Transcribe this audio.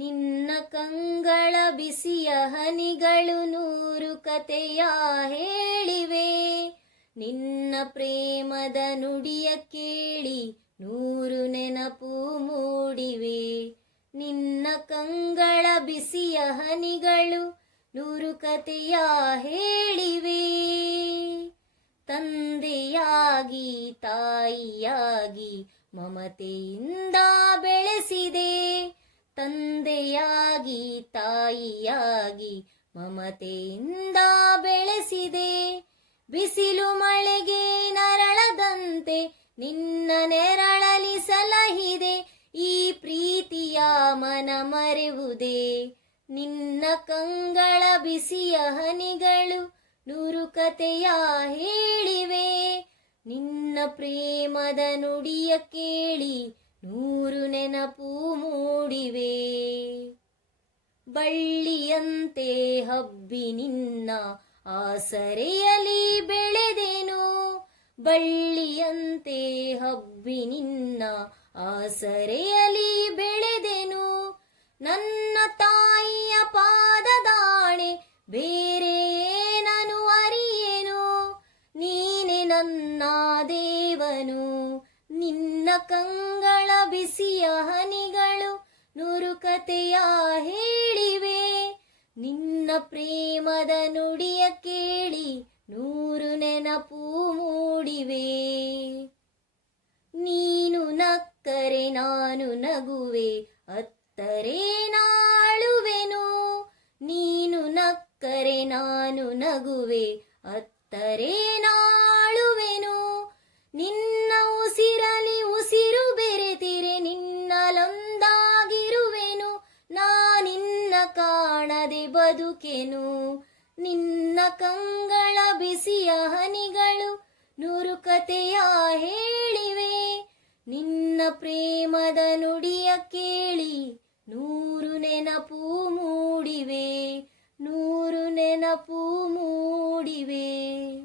ನಿನ್ನ ಕಂಗಳ ಬಿಸಿಯ ಹನಿಗಳು ನೂರು ಕತೆಯ ಹೇಳಿವೆ. ನಿನ್ನ ಪ್ರೇಮದ ನುಡಿಯ ಕೇಳಿ ನೂರು ನೆನಪು ಮೂಡಿವೆ. ನಿನ್ನ ಕಂಗಳ ಬಿಸಿಯ ಹನಿಗಳು ನೂರು ಕತೆಯ ಹೇಳಿವೆ. ತಂದೆಯಾಗಿ ತಾಯಿಯಾಗಿ ಮಮತೆಯಿಂದ ಬೆಳೆಸಿದೆ. ತಂದೆಯಾಗಿ ತಾಯಿಯಾಗಿ ಮಮತೆಯಿಂದ ಬೆಳೆಸಿದೆ. ಬಿಸಿಲು ಮಳೆಗೆ ನರಳದಂತೆ ನಿನ್ನ ನೆರಳಲಿ ಸಲಹಿದೆ. ಈ ಪ್ರೀತಿಯ ಮನ ಮರೆವುದೇ. ನಿನ್ನ ಕಂಗಳ ಬಿಸಿಯ ಹನಿಗಳು ನೂರು ಕತೆಯ ಹೇಳಿವೆ. ನಿನ್ನ ಪ್ರೇಮದ ನುಡಿಯ ಕೇಳಿ ನೂರು ನೆನಪು ಮೂಡಿವೆ. ಬಳ್ಳಿಯಂತೆ ಹಬ್ಬಿ ನಿನ್ನ ಆಸರೆಯಲಿ ಬೆಳೆದೆನು. ಬಳ್ಳಿಯಂತೆ ಹಬ್ಬಿ ನಿನ್ನ ಆಸರೆಯಲಿ ಬೆಳೆದೆನು. ನನ್ನ ತಾಯಿಯ ಪಾದದಾಣೆ ಬೇರೆ ನಾನು ಅರಿಯೇನು. ನೀನೆ ನನ್ನ ದೇವನು. ನಿನ್ನ ಕಂಗಳ ಬಿಸಿಯ ಹನಿಗಳು ನೂರು ಕತೆಯ ಹೇಳಿವೆ. ನಿನ್ನ ಪ್ರೇಮದ ನುಡಿಯ ಕೇಳಿ ನೂರು ನೆನಪು ಮೂಡಿವೆ. ನೀನು ನಕ್ಕರೆ ನಾನು ನಗುವೆ, ಅತ್ತರೆ ನಾಳುವೆನು. ನೀನು ನಕ್ಕರೆ ನಾನು ನಗುವೆ, ಅತ್ತರೆ ನಾಳುವೆನು. ನಿನ್ನ ಉಸಿರಲಿ ಉಸಿರು ಬೆರೆತಿರೆ ನಿನ್ನಲೊಂದಾಗಿರುವೆನು. ನಾನಿನ್ನ ಕಾಣದೆ ಬದುಕೆನು. ನಿನ್ನ ಕಂಗಳ ಬಿಸಿಯ ಹನಿಗಳು ನೂರು ಕತೆಯ ಹೇಳಿವೆ. ನಿನ್ನ ಪ್ರೇಮದ ನುಡಿಯ ಕೇಳಿ ನೂರು ನೆನಪು ಮೂಡಿವೆ. ನೂರು ನೆನಪು ಮೂಡಿವೆ.